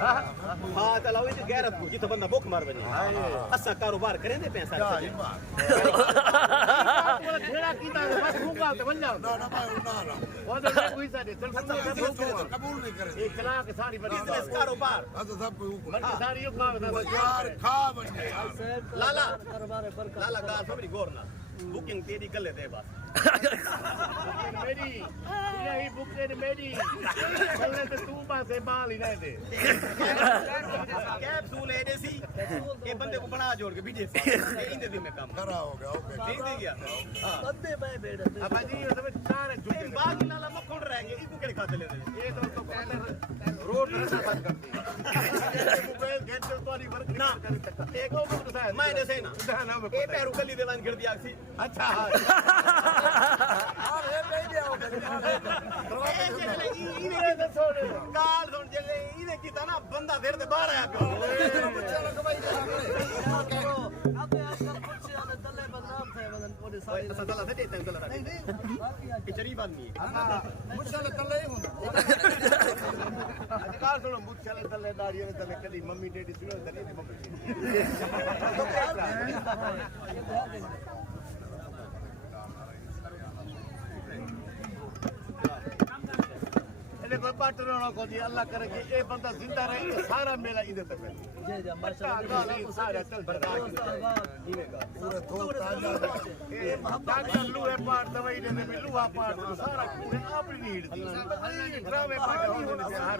हाँ चलाओ ये गैरत को जितो बंदा भूख मार बने असा कारोबार करें दे पैसा खेड़ा कीता बस भूखा ते बन जाओ ना वो तो कोई सा दे चल कबूल नहीं करे एक चला के सारी बिजनेस कारोबार तो सब कोई हुक्म मन की सारी यो काम था यार खा बने लाला लाला का थोड़ी गौर ना बुकिंग तेरी गले दे बस मेरी यही बुक दे मेरी चलने तो तू पासे बाल ही नहीं दे कैप्सूल है जैसी ये बंदे को बना जोड़ के बीजे ये इन दिन में काम खरा हो गया ओके ठीक दे गया हां बंदे भाई बेटा अब जी ये सब सारे झूठे बाकी लाला मक्खन रहेंगे इनको केड़े खाते ले ये तो रोड रास्ता बंद कर दी मोबाइल गेट तो वाली वर्क ना एक और बुक था मैंने से ना ये पैरू गली देवान गिर दिया सी अच्छा अरे बेटे आओ काल सुन जले इने कीता ना बंदा फिर ते बाहर आया चलो भाई अबे आजकल कुछ ज्यादा दल्ले बदनाम थे वजन पूरे सारे ऐसा दला से देते हैं दला नहीं ये चरी बात नहीं है मुझसे तले ही होना अधिकार सुनो मुझ चले तले दाढ़ी ने तले कदी मम्मी डैडी सुनो तले मम्मी कोई पार्टनर होना को जी अल्लाह करे कि ये बंदा जिंदा रहे सारा मेला इधर तक है जय जय माशाल्लाह सारा चल बर्दाश्त पूरे थोक ताजा ये डॉक्टर लूहे पार दवाई देने में लूहा पार सारा पूरे अपनी नीड दी ड्रामे पार होने से हर